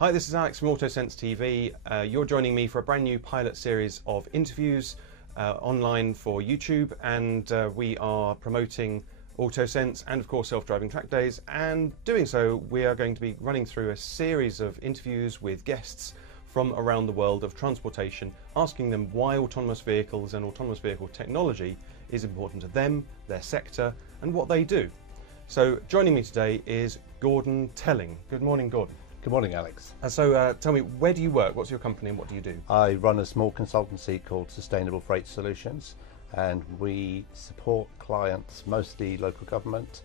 Hi, this is Alex from AutoSens TV. You're joining me for a brand new pilot series of interviews online for YouTube, and we are promoting AutoSens and of course self-driving track days, and doing so we are going to be running through a series of interviews with guests from around the world of transportation, asking them why autonomous vehicles and autonomous vehicle technology is important to them, their sector, and what they do. So joining me today is Gordon Telling. Good morning, Gordon. Good morning, Alex. So tell me, where do you work? What's your company and what do you do? I run a small consultancy called Sustainable Freight Solutions, and we support clients, mostly local government,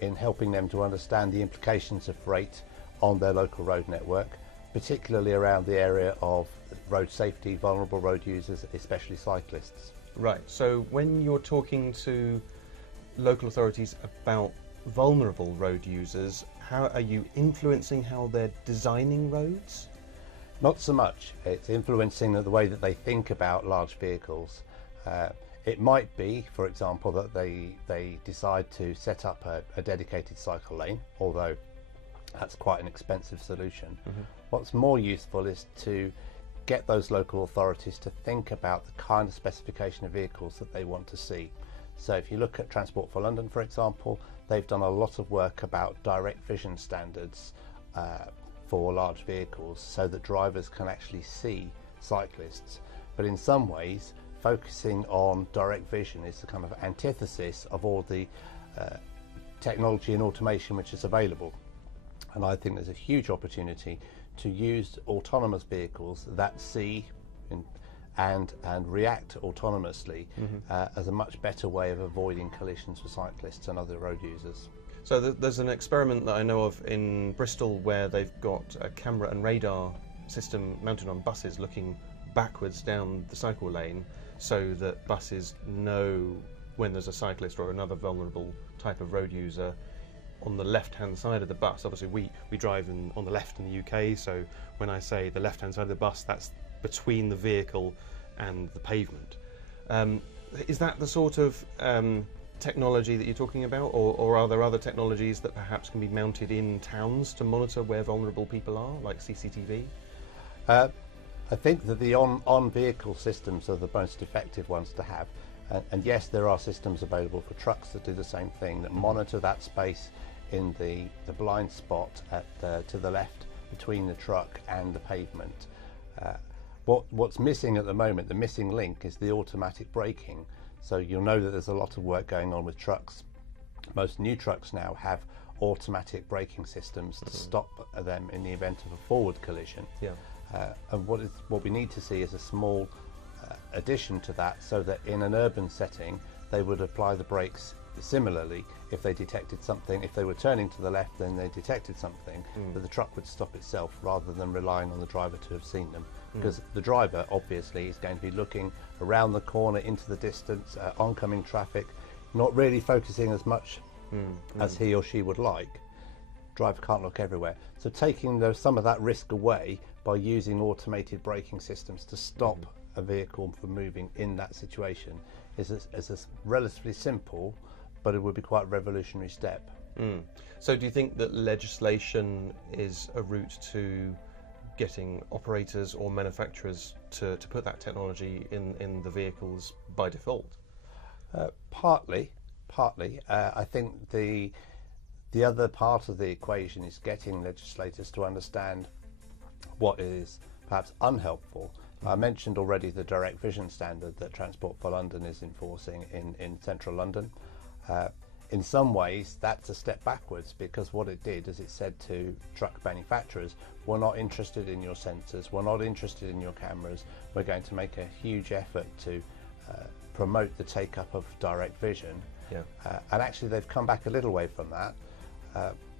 in helping them to understand the implications of freight on their local road network, particularly around the area of road safety, vulnerable road users, especially cyclists. Right, so when you're talking to local authorities about vulnerable road users, how are you influencing how they're designing roads? Not so much. It's influencing the way that they think about large vehicles. It might be, for example, that they decide to set up a dedicated cycle lane, although that's quite an expensive solution. Mm-hmm. What's more useful is to get those local authorities to think about the kind of specification of vehicles that they want to see. So if you look at Transport for London, for example, they've done a lot of work about direct vision standards for large vehicles so that drivers can actually see cyclists. But in some ways, focusing on direct vision is the kind of antithesis of all the technology and automation which is available. And I think there's a huge opportunity to use autonomous vehicles that see and react autonomously, mm-hmm. As a much better way of avoiding collisions for cyclists and other road users. So there's an experiment that I know of in Bristol where they've got a camera and radar system mounted on buses looking backwards down the cycle lane so that buses know when there's a cyclist or another vulnerable type of road user on the left-hand side of the bus. Obviously we drive on the left in the UK, so when I say the left-hand side of the bus, that's between the vehicle and the pavement. Is that the sort of technology that you're talking about, or are there other technologies that perhaps can be mounted in towns to monitor where vulnerable people are, like CCTV? I think that the on-vehicle systems are the most effective ones to have. And yes, there are systems available for trucks that do the same thing, that monitor that space in the blind spot to the left between the truck and the pavement. What's missing at the moment, the missing link, is the automatic braking. So you'll know that there's a lot of work going on with trucks. Most new trucks now have automatic braking systems to stop them in the event of a forward collision. Yeah. And what we need to see is a small addition to that, so that in an urban setting they would apply the brakes similarly if they detected something. If they were turning to the left, then they detected something, that the truck would stop itself rather than relying on the driver to have seen them. Because the driver obviously is going to be looking around the corner into the distance, oncoming traffic, not really focusing as much as he or she would like. Driver can't look everywhere. So taking some of that risk away by using automated braking systems to stop a vehicle from moving in that situation is a relatively simple, but it would be quite a revolutionary step. So do you think that legislation is a route to getting operators or manufacturers to put that technology in the vehicles by default? Partly. I think the other part of the equation is getting legislators to understand what is perhaps unhelpful. I mentioned already the direct vision standard that Transport for London is enforcing in central London. In some ways that's a step backwards, because what it did is it said to truck manufacturers, we're not interested in your sensors, we're not interested in your cameras, we're going to make a huge effort to promote the take-up of direct vision. Yeah. And actually they've come back a little way from that.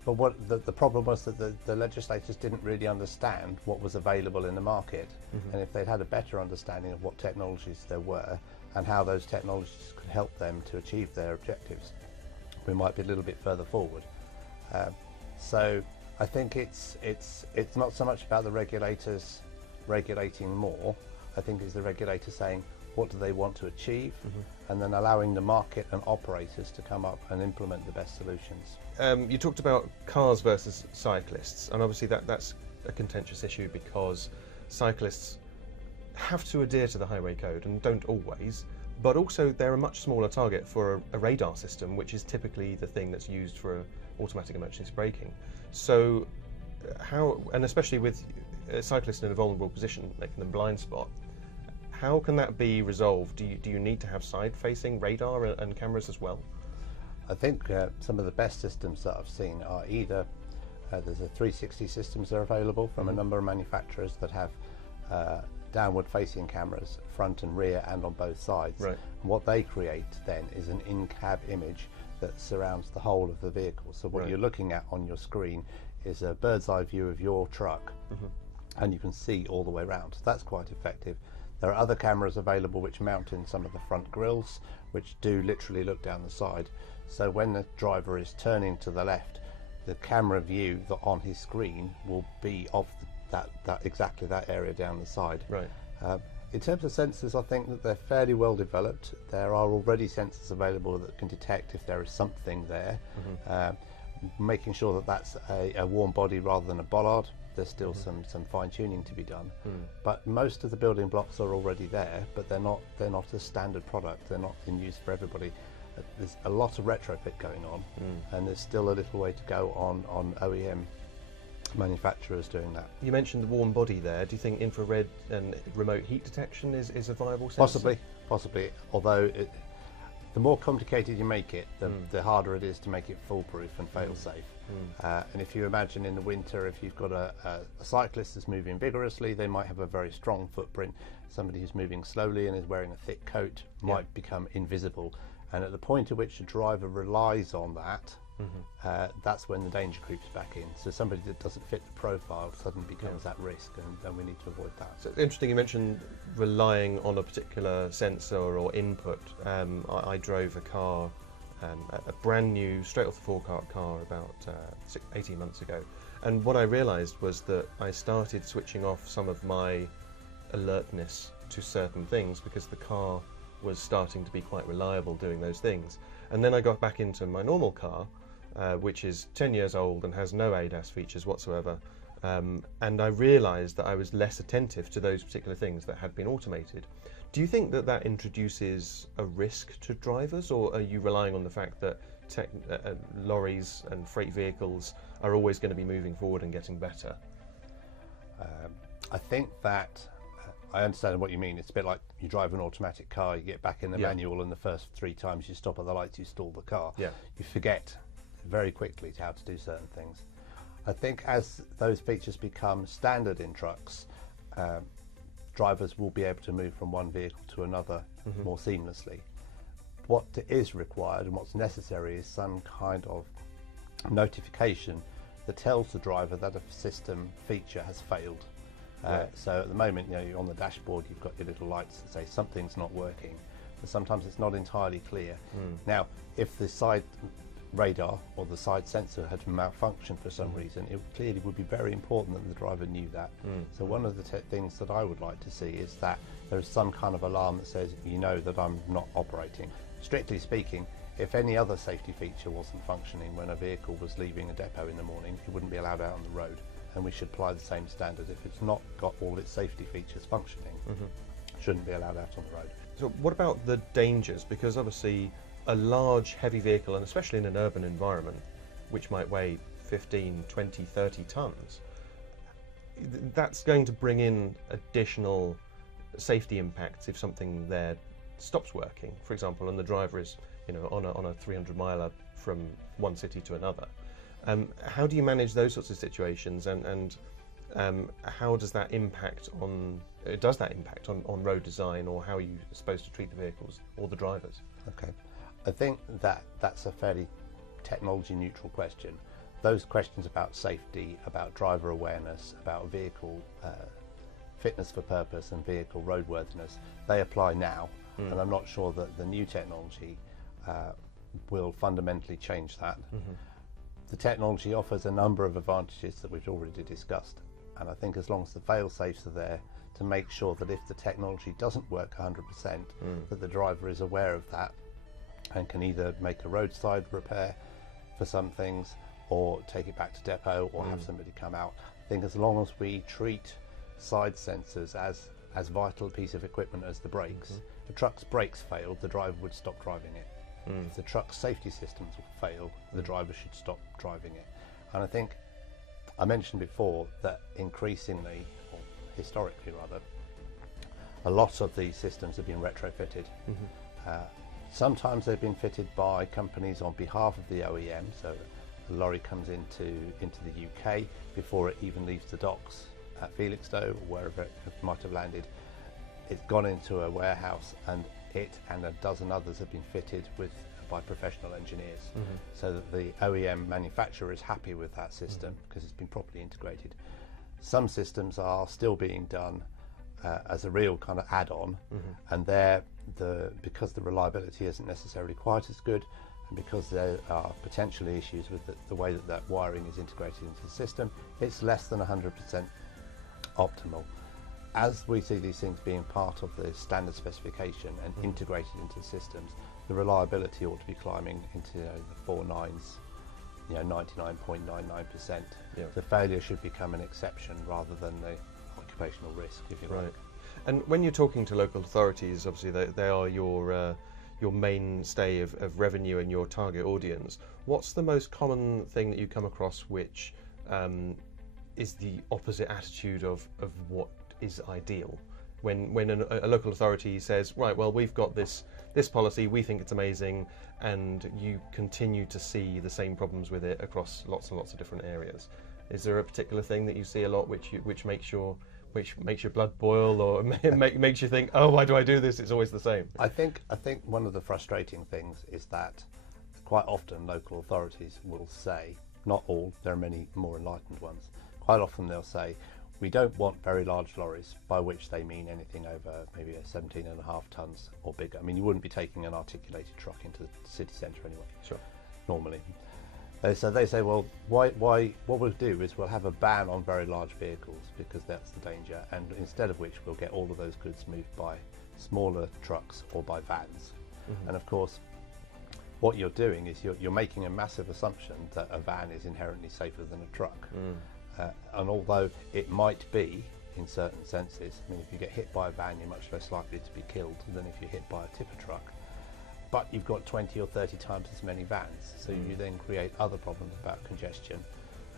But what the problem was that the legislators didn't really understand what was available in the market. And if they'd had a better understanding of what technologies there were and how those technologies could help them to achieve their objectives, we might be a little bit further forward. So I think it's not so much about the regulators regulating more. I think it's the regulator saying, what do they want to achieve, and then allowing the market and operators to come up and implement the best solutions. You talked about cars versus cyclists, and obviously that's a contentious issue because cyclists have to adhere to the highway code and don't always, but also they're a much smaller target for a radar system, which is typically the thing that's used for automatic emergency braking. So how, and especially with cyclists in a vulnerable position, making them blind spot, how can that be resolved? Do you need to have side-facing radar and cameras as well? I think some of the best systems that I've seen are either there's a 360 systems that are available from a number of manufacturers that have downward facing cameras, front and rear and on both sides. Right. And what they create then is an in-cab image that surrounds the whole of the vehicle. So what you're looking at on your screen is a bird's eye view of your truck, and you can see all the way around. So that's quite effective. There are other cameras available which mount in some of the front grills, which do literally look down the side. So when the driver is turning to the left, the camera view that on his screen will be of exactly that area down the side. Right. In terms of sensors, I think that they're fairly well developed. There are already sensors available that can detect if there is something there. Making sure that that's a warm body rather than a bollard. There's still some fine tuning to be done, but most of the building blocks are already there. But they're not a standard product. They're not in use for everybody. There's a lot of retrofit going on, and there's still a little way to go on OEM manufacturers doing that. You mentioned the warm body there. Do you think infrared and remote heat detection is a viable sensor? Possibly. Although the more complicated you make it, the harder it is to make it foolproof and fail-safe. And if you imagine in the winter, if you've got a cyclist that's moving vigorously, they might have a very strong footprint. Somebody who's moving slowly and is wearing a thick coat might become invisible. And at the point at which the driver relies on that, that's when the danger creeps back in. So somebody that doesn't fit the profile suddenly becomes at risk, and we need to avoid that. So interesting, you mentioned relying on a particular sensor or input. I drove a car, a brand new, straight off the fork car about 18 months ago. And what I realized was that I started switching off some of my alertness to certain things because the car was starting to be quite reliable doing those things. And then I got back into my normal car, which is 10 years old and has no ADAS features whatsoever. And I realized that I was less attentive to those particular things that had been automated. Do you think that that introduces a risk to drivers, or are you relying on the fact that lorries and freight vehicles are always going to be moving forward and getting better? I think that I understand what you mean. It's a bit like you drive an automatic car, you get back in the manual, and the first 3 times you stop at the lights, you stall the car. You forget very quickly how to do certain things. I think as those features become standard in trucks, drivers will be able to move from one vehicle to another more seamlessly. What is required and what's necessary is some kind of notification that tells the driver that a system feature has failed. So at the moment, you're on the dashboard, you've got your little lights that say something's not working, but sometimes it's not entirely clear. Now, if the side radar or the side sensor had malfunctioned for some reason, it clearly would be very important that the driver knew that. So one of the things that I would like to see is that there is some kind of alarm that says, that I'm not operating. Strictly speaking, if any other safety feature wasn't functioning when a vehicle was leaving a depot in the morning, it wouldn't be allowed out on the road. And we should apply the same standard. If it's not got all its safety features functioning, it shouldn't be allowed out on the road. So what about the dangers? Because obviously a large heavy vehicle, and especially in an urban environment, which might weigh 15, 20, 30 tons, that's going to bring in additional safety impacts if something there stops working, for example, and the driver is on a 300 miler from one city to another. How do you manage those sorts of situations, and how does that impact on road design, or how are you supposed to treat the vehicles or the drivers? Okay, I think that's a fairly technology neutral question. Those questions about safety, about driver awareness, about vehicle fitness for purpose and vehicle roadworthiness, they apply now, and I'm not sure that the new technology will fundamentally change that. The technology offers a number of advantages that we've already discussed, and I think as long as the fail-safes are there to make sure that if the technology doesn't work 100%, that the driver is aware of that and can either make a roadside repair for some things or take it back to depot or have somebody come out, I think as long as we treat side sensors as vital a piece of equipment as the brakes, if the truck's brakes failed, the driver would stop driving it. If the truck's safety systems fail, the driver should stop driving it. And I think I mentioned before that increasingly, or historically rather, a lot of these systems have been retrofitted. Sometimes they've been fitted by companies on behalf of the OEM, so the lorry comes into the UK before it even leaves the docks at Felixstowe or wherever it might have landed. It's gone into a warehouse, and it and a dozen others have been fitted by professional engineers, so that the OEM manufacturer is happy with that system because it's been properly integrated. Some systems are still being done as a real kind of add-on, and because the reliability isn't necessarily quite as good, and because there are potentially issues with the way that wiring is integrated into the system, it's less than 100% optimal. As we see these things being part of the standard specification and integrated into the systems, the reliability ought to be climbing into the 4.9s, 99.99%. The failure should become an exception rather than the occupational risk, if you like. And when you're talking to local authorities, obviously they are your mainstay of revenue and your target audience. What's the most common thing that you come across which is the opposite attitude of what is ideal? When a local authority says, right, well, we've got this policy, we think it's amazing, and you continue to see the same problems with it across lots and lots of different areas. Is there a particular thing that you see a lot which makes your blood boil, or makes you think, oh, why do I do this? It's always the same. I think one of the frustrating things is that quite often local authorities will say, not all, there are many more enlightened ones, quite often they'll say, we don't want very large lorries, by which they mean anything over maybe 17.5 tonnes or bigger. I mean, you wouldn't be taking an articulated truck into the city centre anyway. Sure. Normally. So they say, well, why? What we'll do is we'll have a ban on very large vehicles because that's the danger, and instead of which we'll get all of those goods moved by smaller trucks or by vans. And of course, what you're doing is you're making a massive assumption that a van is inherently safer than a truck. And although it might be in certain senses, I mean, if you get hit by a van, you're much less likely to be killed than if you're hit by a tipper truck. But you've got 20 or 30 times as many vans, so you then create other problems about congestion,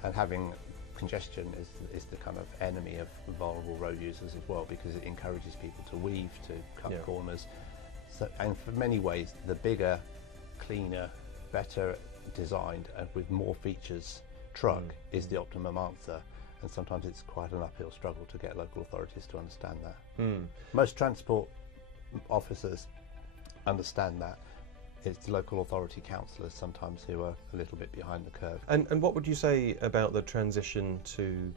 and having congestion is the kind of enemy of vulnerable road users as well, because it encourages people to weave, to cut corners. So, and for many ways, the bigger, cleaner, better designed and with more features truck is the optimum answer, and sometimes it's quite an uphill struggle to get local authorities to understand that. Most transport officers understand that. It's the local authority councillors sometimes who are a little bit behind the curve. And what would you say about the transition to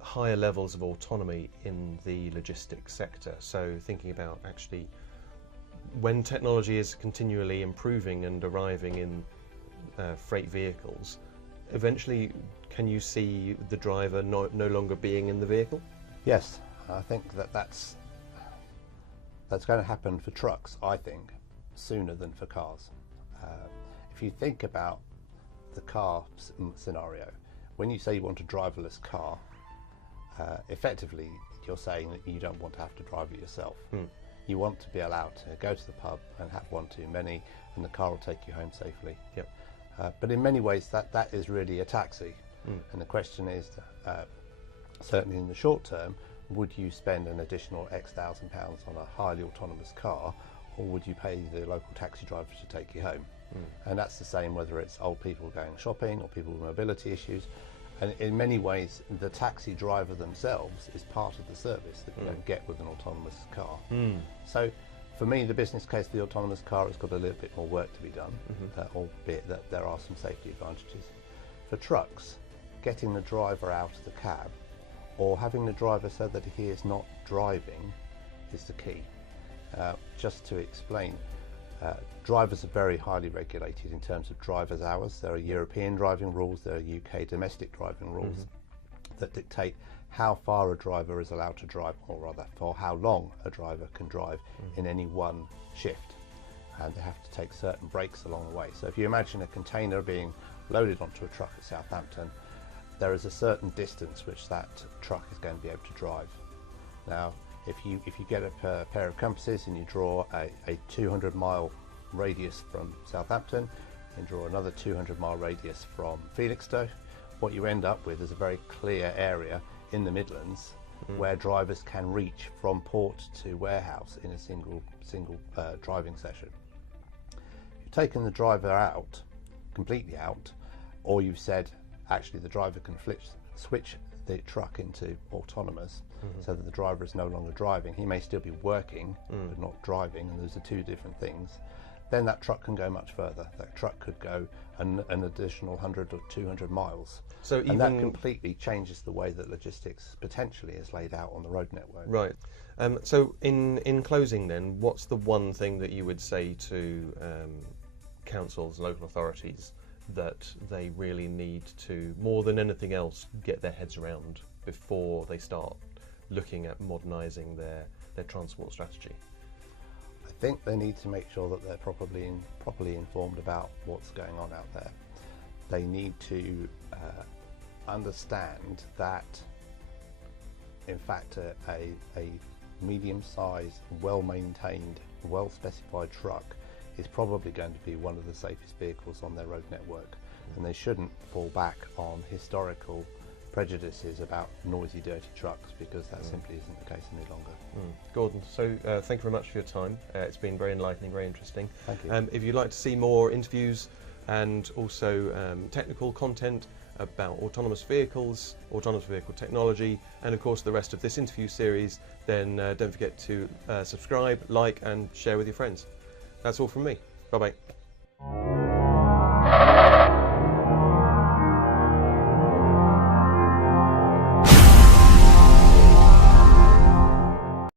higher levels of autonomy in the logistics sector? So thinking about actually when technology is continually improving and arriving in freight vehicles, eventually can you see the driver no longer being in the vehicle? Yes, I think that's going to happen for trucks, I think, sooner than for cars. If you think about the car scenario, when you say you want a driverless car, effectively you're saying that you don't want to have to drive it yourself. You want to be allowed to go to the pub and have one too many, and the car will take you home safely. But in many ways that is really a taxi. And the question is, certainly in the short term, would you spend an additional X thousand pounds on a highly autonomous car, or would you pay the local taxi driver to take you home? And that's the same whether it's old people going shopping or people with mobility issues. And in many ways, the taxi driver themselves is part of the service that you don't get with an autonomous car. So for me, the business case of the autonomous car has got a little bit more work to be done, albeit that there are some safety advantages. For trucks, getting the driver out of the cab or having the driver so that he is not driving is the key. Just to explain, drivers are very highly regulated in terms of driver's hours. There are European driving rules, there are UK domestic driving rules that dictate how far a driver is allowed to drive, or rather for how long a driver can drive in any one shift. And they have to take certain breaks along the way. So if you imagine a container being loaded onto a truck at Southampton, there is a certain distance which that truck is going to be able to drive. Now, if you get a pair of compasses and you draw a 200-mile radius from Southampton and draw another 200-mile radius from Felixstowe, what you end up with is a very clear area in the Midlands where drivers can reach from port to warehouse in a single driving session. If you've taken the driver out, completely out, or you've said actually the driver can switch the truck into autonomous, so that the driver is no longer driving. He may still be working but not driving, and those are two different things. Then that truck can go much further. That truck could go an additional 100 or 200 miles. So and that completely changes the way that logistics potentially is laid out on the road network. Right. So in closing then, what's the one thing that you would say to councils, local authorities, that they really need to, more than anything else, get their heads around before they start looking at modernising their transport strategy? I think they need to make sure that they're properly informed about what's going on out there. They need to understand that, in fact, a medium-sized, well-maintained, well-specified truck is probably going to be one of the safest vehicles on their road network, and they shouldn't fall back on historical prejudices about noisy, dirty trucks, because that simply isn't the case any longer. Gordon, so thank you very much for your time. It's been very enlightening, very interesting. Thank you. If you'd like to see more interviews and also technical content about autonomous vehicles, autonomous vehicle technology, and of course the rest of this interview series, then don't forget to subscribe, like and share with your friends. That's all from me. Bye-bye.